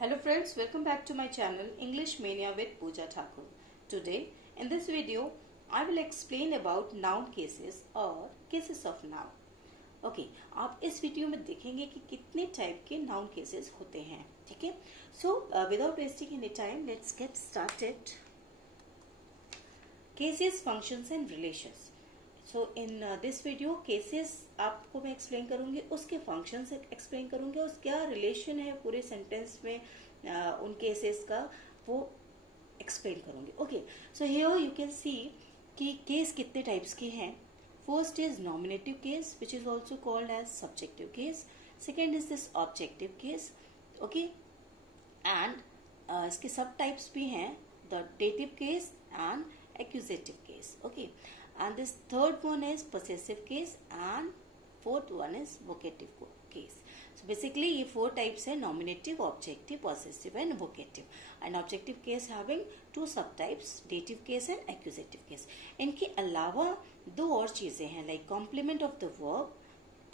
Hello friends, welcome back to my channel English Mania with Pooja Thakur. Today in this video I will explain about noun cases or cases of noun. Okay आप इस video में देखेंगे कि कितने type के noun cases होते हैं. ठीक है, so without wasting any time let's get started. Cases, functions and relations. So in this video cases आपको मैं एक्सप्लेन करूंगी, उसके फंक्शंस एक्सप्लेन करूंगी और क्या रिलेशन है पूरे सेंटेंस में उन केसेस का वो एक्सप्लेन करूंगी. Okay, so here you can see कि केस कितने टाइप्स के हैं. First is nominative case, which is also called as subjective case. Second is this objective case. Okay, and इसके सब टाइप्स भी हैं, the dative case and accusative case. Okay, and this third one is possessive case and fourth one is vocative case. So basically ये four types है: nominative, objective, possessive and vocative. And objective case having two subtypes, dative case and accusative case. इनके अलावा दो और चीजें हैं, like complement of the verb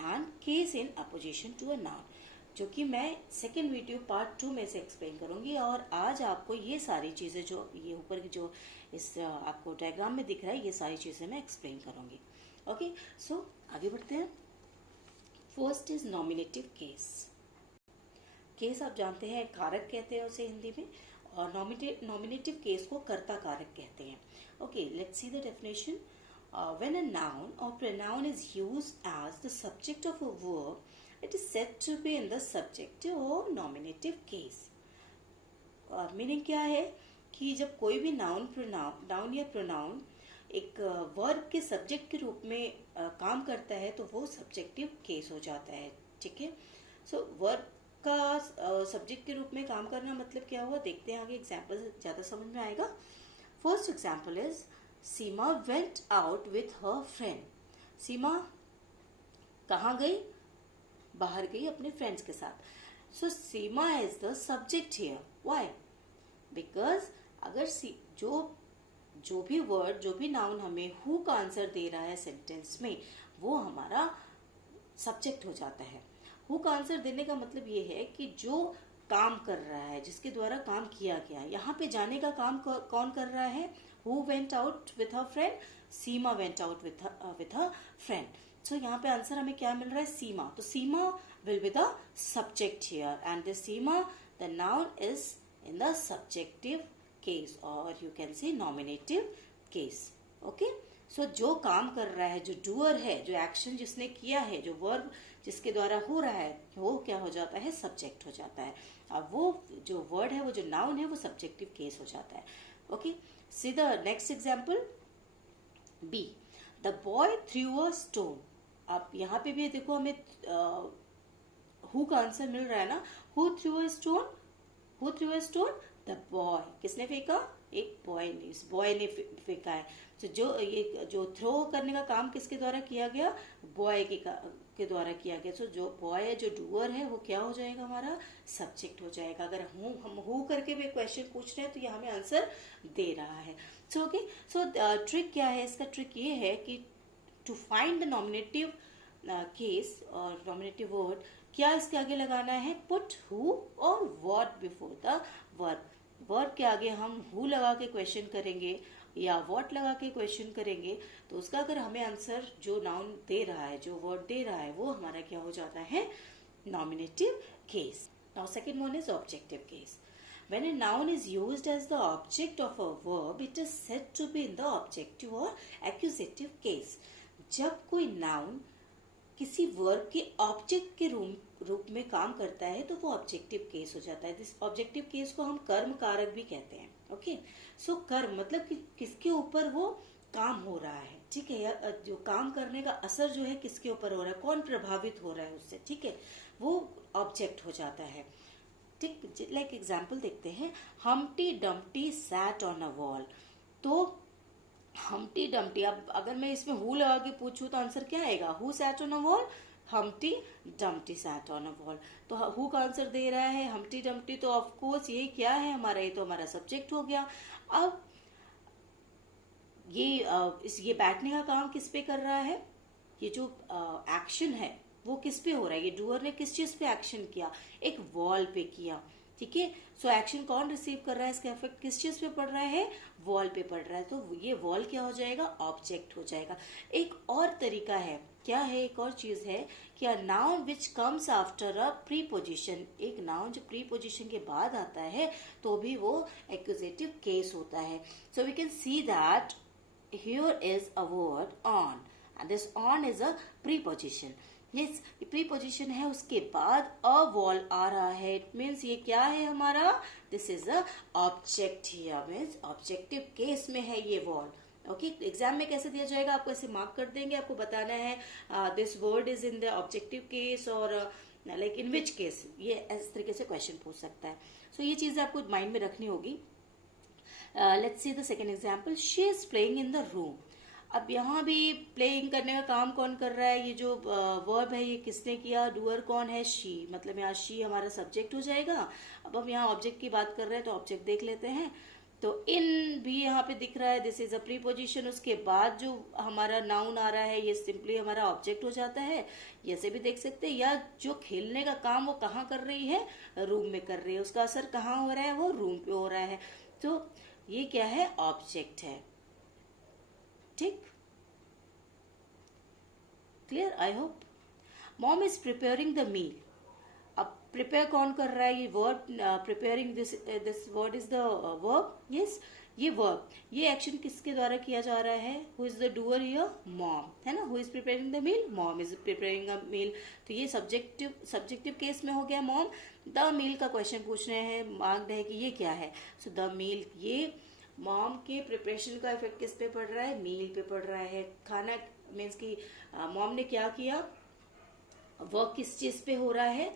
and case in apposition to a noun, जो कि मैं सेकेंड वीडियो पार्ट 2 में से एक्सप्लेन करूंगी. और आज आपको ये सारी चीजें जो ये ऊपर की जो इस आपको डायग्राम में दिख रहा है, ये सारी चीजें मैं एक्सप्लेन करूंगी. ओके, सो आगे बढ़ते हैं. First is nominative case. Case आप जानते हैं कारक कहते हैं उसे हिंदी में, और नॉमिनेटिव केस को कर्ता कारक कहते हैं. Okay, let's see the definition. When a noun or pronoun is used as the subject of a verb, it is said to be in the subjective or nominative case. Meaning क्या है कि जब कोई भी नाउन या pronoun एक verb के subject के रूप में काम करता है तो वो सब्जेक्टिव केस हो जाता है. ठीक है, सो वर्ब का सब्जेक्ट के रूप में काम करना मतलब क्या हुआ, देखते हैं आगे. एग्जाम्पल ज्यादा समझ में आएगा. First example is Seema went out with her friend. Seema कहाँ गई, बाहर गई अपने फ्रेंड्स के साथ. So Seema is the subject here. Why? Because अगर जो भी वर्ड, जो भी नाउन हमें हु का आंसर दे रहा है सेंटेंस में, वो हमारा सब्जेक्ट हो जाता है. हु का आंसर देने का मतलब ये है कि जो काम कर रहा है, जिसके द्वारा काम किया गया. यहाँ पे जाने का काम कौन कर रहा है? Who went out with her friend? Seema went out with her friend. So यहाँ पे आंसर हमें क्या मिल रहा है? सीमा. तो सीमा will be the subject here, and the Seema, the noun is in the subjective case, or you can say nominative case. Okay? So जो काम कर रहा है, जो doer है, जो एक्शन जिसने किया है, जो वर्ब जिसके द्वारा हो रहा है, वो क्या हो जाता है? सब्जेक्ट हो जाता है. अब वो जो वर्ड है, वो जो नाउन है, वो सब्जेक्टिव केस हो जाता है. Okay, see the next example. B, the boy threw a stone. अब यहाँ पे भी देखो हमें who का आंसर मिल रहा है ना. who threw a stone? who threw a stone? the boy. किसने फेंका? एक बॉय ने, इस बॉय ने फेंका है. तो जो थ्रो करने का काम किसके द्वारा किया गया? बॉय के द्वारा किया गया. सो जो बॉय है, जो डूअर है, वो क्या हो जाएगा? हमारा सब्जेक्ट हो जाएगा. अगर हम हु करके भी क्वेश्चन पूछ रहे हैं तो ये हमें आंसर दे रहा है. सो ओके, सो ट्रिक क्या है इसका? ट्रिक ये है कि to find the nominative case और नॉमिनेटिव वर्ड, क्या इसके आगे लगाना है? पुट हु और what before the verb. Verb के आगे हम हु लगा के क्वेश्चन करेंगे या व्हाट लगा के क्वेश्चन करेंगे, तो उसका अगर हमें आंसर जो नाउन दे रहा है, जो वर्ड दे रहा है, वो हमारा क्या हो जाता है? Nominative case. Now second one is objective case. When a noun is used as the object of a verb, it is said to be in the objective or accusative case. जब कोई नाउन किसी verb के object के रूप में काम करता है तो वो ऑब्जेक्टिव केस हो जाता है. इस ऑब्जेक्टिव केस को हम कर्म कारक भी कहते हैं. ओके, सो कर्म मतलब कि किसके ऊपर वो काम हो रहा है. ठीक है, या जो काम करने का असर जो है किसके ऊपर हो रहा है, कौन प्रभावित हो रहा है उससे. ठीक है, वो ऑब्जेक्ट हो जाता है. ठीक, लाइक एग्जाम्पल देखते हैं. Humpty Dumpty sat on a wall. तो हम्टी डम्टी, अब अगर मैं इसमें हु लगा के पूछूं तो आंसर क्या आएगा? Who sat on a wall? Humpty Dumpty sat on a wall. तो हु का आंसर दे रहा है हम्टी डम्टी, तो ऑफ कोर्स ये क्या है हमारा? ये तो हमारा सब्जेक्ट हो गया. अब ये बैठने का काम किस पे कर रहा है? ये जो एक्शन है वो किस पे हो रहा है? ये डूअर ने किस चीज पे एक्शन किया? एक वॉल पे किया. ठीक है। सो एक्शन कौन रिसीव कर रहा है, इसका इफेक्ट किस चीज पे पड़ रहा है, वॉल पे पड़ रहा है, तो ये वॉल क्या हो जाएगा, ऑब्जेक्ट हो जाएगा। एक और तरीका है, क्या है, एक और चीज है कि a noun which comes after a preposition, एक नाउन जो प्रीपोजिशन के बाद आता है तो भी वो एक्यूजेटिव केस होता है। So we can see that here is a word on and this on is a preposition. yes, ये preposition है, उसके बाद a वॉल आ रहा है, it means ये क्या है हमारा, this is a object here, means objective case में है ये वॉल। ओके, एग्जाम में कैसे दिया जाएगा, आपको ऐसे मार्क कर देंगे, आपको बताना है this word is in the objective case और लाइक इन विच केस, ये इस तरीके से क्वेश्चन पूछ सकता है। सो ये चीजें आपको माइंड में रखनी होगी। Let's see the second example, she is playing in the room. अब यहाँ भी प्लेइंग करने का काम कौन कर रहा है, ये जो वर्ब है ये किसने किया, डूअर कौन है, शी, मतलब यहाँ शी हमारा सब्जेक्ट हो जाएगा। अब हम यहाँ ऑब्जेक्ट की बात कर रहे हैं तो ऑब्जेक्ट देख लेते हैं। तो इन भी यहाँ पे दिख रहा है, दिस इज अ प्रीपोजिशन, उसके बाद जो हमारा नाउन आ रहा है ये सिंपली हमारा ऑब्जेक्ट हो जाता है। ऐसे भी देख सकते हैं, या जो खेलने का काम वो कहाँ कर रही है, रूम में कर रही है, उसका असर कहाँ हो रहा है, वो रूम पे हो रहा है, तो ये क्या है, ऑब्जेक्ट है। ठीक, clear, I hope. Mom is preparing the meal. अब प्रिपेयर कौन कर रहा है, ये verb, preparing, this word is the verb, yes, ये वर्ब, ये एक्शन किसके द्वारा किया जा रहा है, who is the doer here, mom, है ना, who is preparing the meal, mom is preparing a meal, तो ये सब्जेक्टिव केस में हो गया मॉम। द मील का क्वेश्चन पूछ रहे हैं, मार्क्ड है कि ये क्या है, सो द मील, ये मॉम के प्रिपरेशन का इफेक्ट किस पे पड़ रहा है, मील पे पड़ रहा है। खाना मीन्स की मॉम ने क्या किया, वर्क किस चीज पे हो रहा है,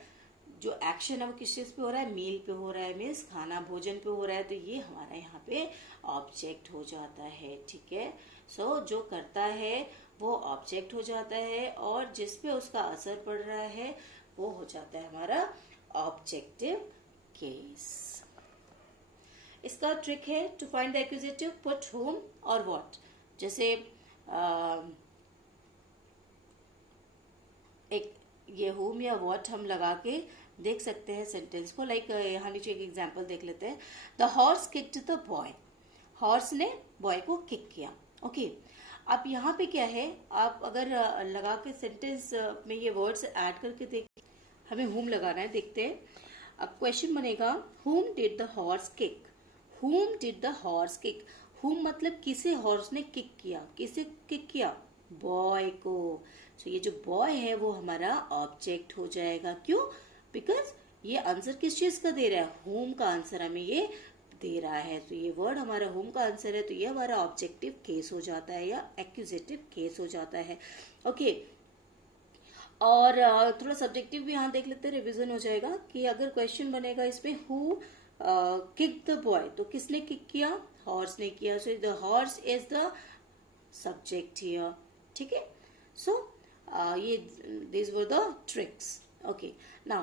जो एक्शन है वो किस चीज पे हो रहा है, मील पे हो रहा है, मीन्स खाना भोजन पे हो रहा है, तो ये हमारा यहाँ पे ऑब्जेक्ट हो जाता है। ठीक है, सो जो करता है वो ऑब्जेक्ट हो जाता है और जिस पे उसका असर पड़ रहा है वो हो जाता है हमारा ऑब्जेक्टिव केस। इसका ट्रिक है to find the accusative, put whom और what। जैसे एक ये whom या what हम लगा के देख सकते हैं सेंटेंस को, लाइक यहाँ नीचे एक एग्जांपल देख लेते हैं। The horse kicked the boy, horse ने बॉय को किक किया। ओके, अब यहाँ पे क्या है, आप अगर लगा के सेंटेंस में ये वर्ड्स ऐड करके देख, हमें whom लगाना है, देखते हैं। अब क्वेश्चन बनेगा, whom did the horse kick, whom did the horse kick, whom मतलब किसे हॉर्स ने किक किया, किसे किक किया, बॉय को। तो ये जो बॉय है वो हमारा ऑब्जेक्ट हो जाएगा, क्यों, बिकॉज ये आंसर किस चीज का दे रहा है, whom का आंसर हमें ये दे रहा है, तो ये वर्ड हमारा whom का आंसर है, तो ये हमारा ऑब्जेक्टिव केस हो जाता है या एक्यूजेटिव केस हो जाता है। ओके, और थोड़ा सब्जेक्टिव भी यहाँ देख लेते हैं, रिवीजन हो जाएगा कि अगर क्वेश्चन बनेगा इसमें हु किक द बॉय, तो किसने किक किया, हॉर्स ने किया, so the horse is the subject here. ठीक है, सो ये these were the tricks. Okay, now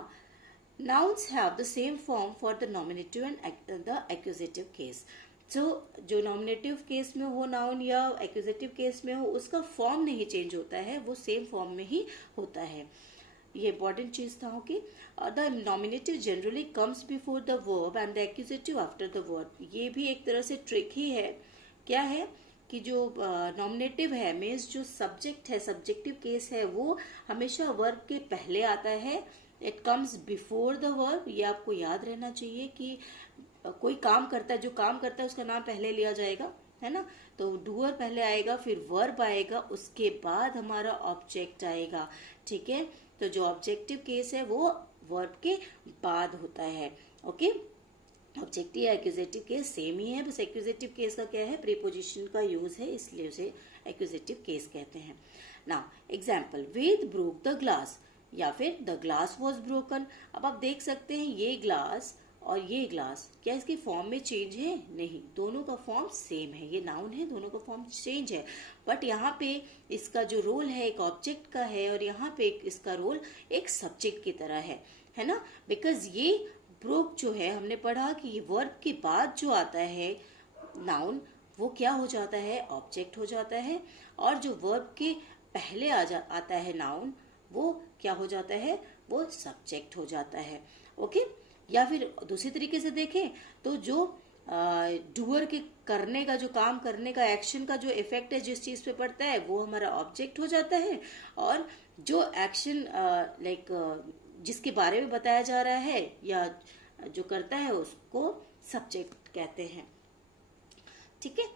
nouns have the same form for the nominative and the accusative case. So जो nominative case में हो नाउन या एक्यूजेटिव केस में हो, उसका फॉर्म नहीं चेंज होता है, वो सेम फॉर्म में ही होता है। ये इंपॉर्टेंट चीज था कि the nominative generally comes before the verb and the accusative after the verb. ये भी एक तरह से ट्रिक ही है। क्या है कि जो नॉमिनेटिव है मीन्स जो सब्जेक्ट है, सब्जेक्टिव केस है, वो हमेशा वर्ब के पहले आता है, it comes before the verb. ये आपको याद रहना चाहिए कि कोई काम करता है, जो काम करता है उसका नाम पहले लिया जाएगा, है ना, तो डूअर पहले आएगा, फिर वर्ब आएगा, उसके बाद हमारा ऑब्जेक्ट आएगा। ठीक है, तो जो ऑब्जेक्टिव केस है वो वर्ब के बाद होता है। ओके, ऑब्जेक्टिव या एक्यूजेटिव केस सेम ही है, बस एक्यूजेटिव केस का क्या है, प्रीपोजिशन का यूज है, इसलिए उसे एक्यूजेटिव केस कहते हैं। Now example, Ved broke the glass या फिर द ग्लास वॉज ब्रोकन। अब आप देख सकते हैं ये ग्लास और ये ग्लास, क्या इसके फॉर्म में चेंज है, नहीं, दोनों का फॉर्म सेम है, ये नाउन है, दोनों का फॉर्म चेंज है, बट यहाँ पे इसका जो रोल है एक ऑब्जेक्ट का है और यहाँ पे इसका रोल एक सब्जेक्ट की तरह है ना, बिकॉज ये ब्रोक जो है, हमने पढ़ा कि ये वर्ब के बाद जो आता है नाउन, वो क्या हो जाता है, ऑब्जेक्ट हो जाता है, और जो वर्ब के पहले आता है नाउन, वो क्या हो जाता है, वो सब्जेक्ट हो जाता है। ओके, या फिर दूसरी तरीके से देखें तो जो डूअर के करने का, जो काम करने का, एक्शन का जो इफेक्ट है जिस चीज पे पड़ता है वो हमारा ऑब्जेक्ट हो जाता है, और जो एक्शन जिसके बारे में बताया जा रहा है या जो करता है उसको सब्जेक्ट कहते हैं। ठीक है।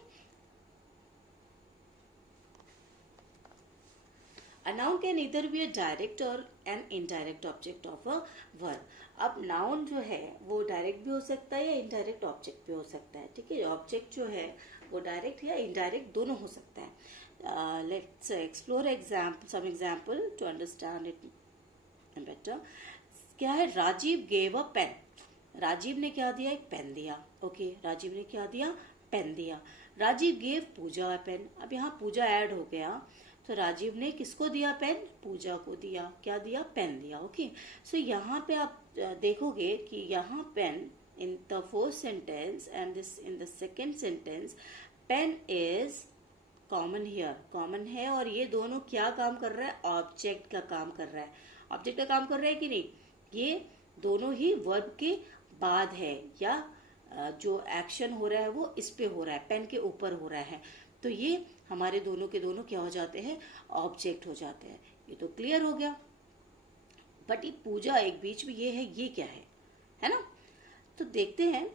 A noun can either be a direct or an indirect object of a verb. अब नाउन जो है वो डायरेक्ट भी हो सकता है या इनडायरेक्ट ऑब्जेक्ट भी हो सकता है। ठीक है, ऑब्जेक्ट जो है वो डायरेक्ट या इनडायरेक्ट दोनों हो सकता है। Let's explore some example to understand it better. क्या है? Rajeev gave a pen. Rajeev ने क्या दिया? एक पेन दिया। ओके, राजीव ने क्या दिया? पेन दिया। राजीव गेव पूजा अ पेन। अब यहाँ पूजा ऐड हो गया, तो राजीव ने किसको दिया पेन? पूजा को दिया। क्या दिया? पेन दिया। ओके, सो यहाँ पे आप देखोगे कि यहाँ pen in the first sentence and this in the second sentence, pen is common here, common है, और ये दोनों क्या काम कर रहा है? ऑब्जेक्ट का काम कर रहा है। ऑब्जेक्ट का काम कर रहा है कि नहीं? ये दोनों ही वर्ब के बाद है, या जो एक्शन हो रहा है वो इस पे हो रहा है, पेन के ऊपर हो रहा है, तो ये हमारे दोनों के दोनों क्या हो जाते हैं? ऑब्जेक्ट हो जाते हैं। ये तो क्लियर हो गया। बट ये पूजा एक बीच में ये है, ये क्या है ना? तो देखते हैं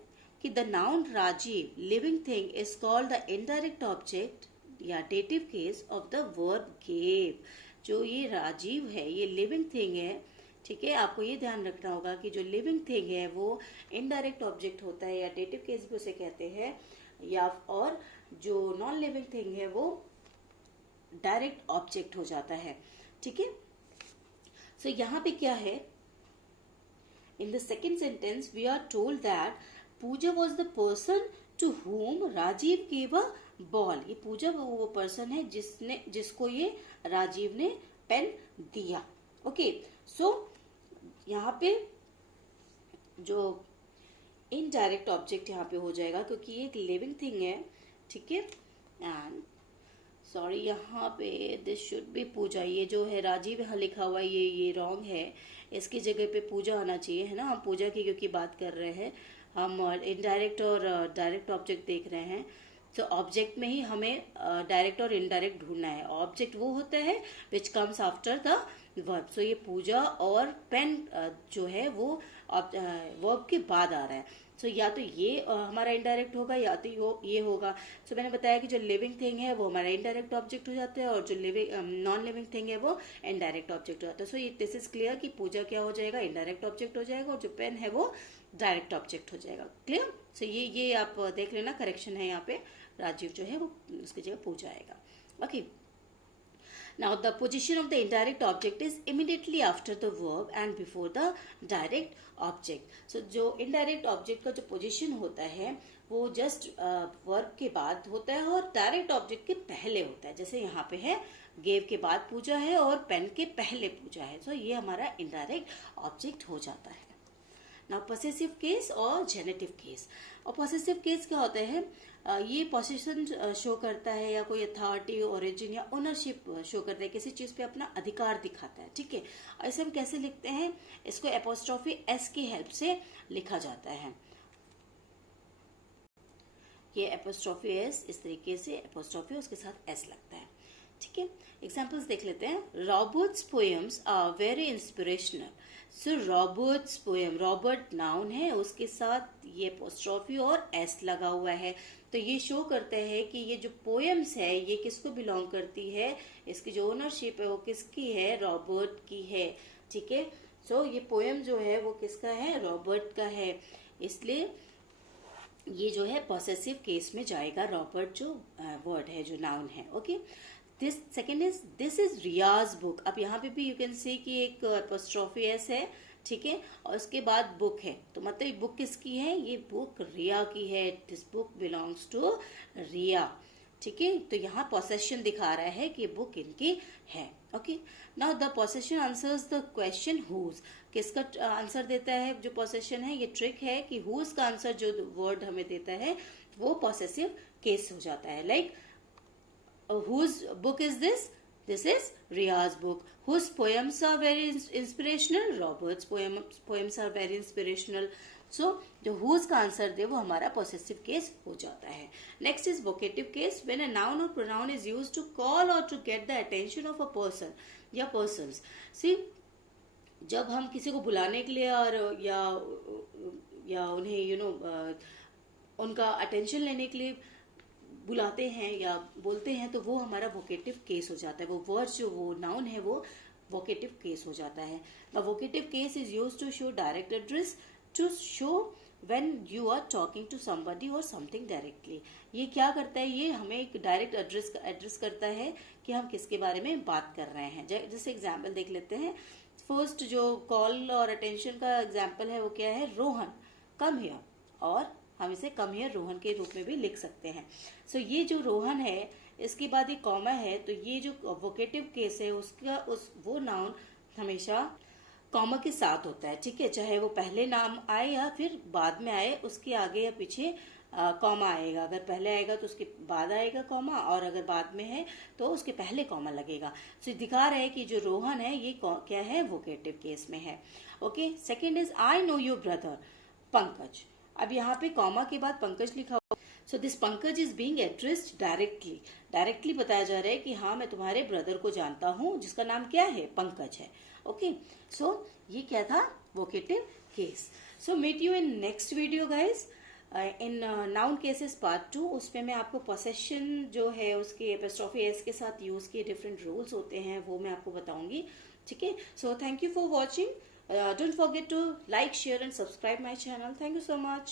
कि the noun Rajeev living thing is called the indirect object या dative case of the verb gave. जो ये राजीव है ये लिविंग थिंग है। ठीक है, आपको ये ध्यान रखना होगा कि जो लिविंग थिंग है वो इनडायरेक्ट ऑब्जेक्ट होता है या डेटिव केस भी उसे कहते हैं, या और जो नॉन लिविंग थिंग है वो डायरेक्ट ऑब्जेक्ट हो जाता है। ठीक है, सो यहाँ पे क्या है? In the second sentence we are told that Pooja was the person to whom Rajeev gave a ball. ये पूजा वो पर्सन है जिसको ये राजीव ने पेन दिया। ओके, सो यहाँ पे जो इनडायरेक्ट ऑब्जेक्ट यहाँ पे हो जाएगा क्योंकि ये एक लिविंग थिंग है। ठीक है, एंड सॉरी यहाँ पे दिस शुड बी पूजा। ये जो है राजीव यहाँ लिखा हुआ है ये रॉन्ग है, इसकी जगह पे पूजा आना चाहिए, है ना? हम पूजा की क्योंकि बात कर रहे हैं, हम इनडायरेक्ट और डायरेक्ट ऑब्जेक्ट देख रहे हैं। तो ऑब्जेक्ट में ही हमें डायरेक्ट और इनडायरेक्ट ढूंढना है। ऑब्जेक्ट वो होता है which comes after the verb. So ये पूजा और पेन जो है वो वर्ब के बाद आ रहा है। सो या तो ये हमारा इनडायरेक्ट होगा या तो ये होगा। सो मैंने बताया कि जो लिविंग थिंग है वो हमारा इनडायरेक्ट ऑब्जेक्ट हो जाता है, और जो नॉन लिविंग थिंग है वो इनडायरेक्ट ऑब्जेक्ट हो जाता है। सो ये दिस इज क्लियर कि पूजा क्या हो जाएगा? इनडायरेक्ट ऑब्जेक्ट हो जाएगा, और जो पेन है वो डायरेक्ट ऑब्जेक्ट हो जाएगा। क्लियर? सो ये आप देख लेना, करेक्शन है यहाँ पे, राजीव जो है वो उसकी जगह पूजा आएगा। Okay, now the position of the indirect object is immediately after the verb and before the direct object. So जो indirect object का जो position होता है वो just verb के बाद होता है और direct object के पहले होता है। जैसे यहाँ पे है gave के बाद पूजा है और pen के पहले पूजा है, so ये हमारा indirect object हो जाता है। नाउ पॉसेसिव केस और जेनेटिव केस। और पॉसेसिव केस क्या होता है? ये पोसेशन शो करता है या कोई अथॉरिटी, ओरिजिन या ओनरशिप शो करता है, किसी चीज पे अपना अधिकार दिखाता है। ठीक है, और इसे हम कैसे लिखते हैं? इसको एपोस्ट्रोफी एस की हेल्प से लिखा जाता है। ये एपोस्ट्रोफी एस इस तरीके से, एपोस्ट्रोफी उसके साथ एस लगता है। ठीक है, एग्जाम्पल्स देख लेते हैं। Robert's poems are very inspirational. So Robert's poem, Robert noun है, उसके साथ ये एपोस्ट्रोफी और एस लगा हुआ है, तो ये शो करता है कि ये जो पोएम्स है ये किसको बिलोंग करती है, इसकी जो ओनरशिप है वो किसकी है? रॉबर्ट की है। ठीक है, सो ये पोएम जो है वो किसका है? रॉबर्ट का है, इसलिए ये जो है पॉसेसिव केस में जाएगा। रॉबर्ट जो वर्ड है, जो नाउन है। Okay, this second is this is Ria's book. अब यहाँ पे भी यू कैन सी कि एक एपोस्ट्रोफी एस है। ठीक है, और उसके बाद बुक है, तो मतलब ये बुक किसकी है? ये बुक रिया की है। दिस बुक बिलोंग्स टू रिया। ठीक है, तो यहाँ पोसेशन दिखा रहा है कि बुक इनकी है। Okay, now the possession answers the question whose. किसका आंसर देता है जो पोसेशन है? ये ट्रिक है कि हुज का आंसर जो वर्ड हमें देता है वो पोसेसिव केस हो जाता है। Like whose book is this? This is Ria's book. Whose poems are very inspirational? Robert's poems are very inspirational. So जो whose का आंसर दे वो हमारा possessive case हो जाता है. Next is vocative case. When a noun or pronoun is used to call or to get the attention of a person या persons. See, जब हम किसी को बुलाने के लिए और या उन्हें उनका अटेंशन लेने के लिए बुलाते हैं या बोलते हैं तो वो हमारा वोकेटिव केस हो जाता है. वो वर्ड जो वो नाउन है वो वोकेटिव केस हो जाता है. The vocative case is used to show direct address, to show when you are talking to somebody or something directly. ये क्या करता है? ये हमें एक डायरेक्ट एड्रेस करता है कि हम किसके बारे में बात कर रहे हैं. जैसे एग्जाम्पल देख लेते हैं. फर्स्ट जो कॉल और अटेंशन का एग्जाम्पल है वो क्या है? रोहन कम हियर, और हम इसे कम हियर रोहन के रूप में भी लिख सकते हैं. सो ये जो रोहन है इसके बाद एक कॉमा है, तो ये जो वोकेटिव केस है उसका वो नाउन हमेशा कॉमा के साथ होता है. ठीक है, चाहे वो पहले नाम आए या फिर बाद में आए, उसके आगे या पीछे कॉमा आएगा. अगर पहले आएगा तो उसके बाद आएगा कॉमा, और अगर बाद में है तो उसके पहले कॉमा लगेगा. तो दिखा रहा है कि जो रोहन है ये क्या है? वोकेटिव केस में है. Okay, second is I know your brother Pankaj. अब यहाँ पे कॉमा के बाद पंकज लिखा हुआ. So this Pankaj is being addressed directly बताया जा रहा है कि हाँ मैं तुम्हारे ब्रदर को जानता हूँ जिसका नाम क्या है? पंकज है. ओके, सो ये क्या था? Vocative case. So meet you in next video guys in noun cases part 2. उसमें मैं आपको पोसेशन जो है उसके एपोस्ट्रोफी एस के साथ यूज किए डिफरेंट रूल्स होते हैं वो मैं आपको बताऊंगी. ठीक है, so thank you for watching. Don't forget to like, share and subscribe my channel. Thank you so much.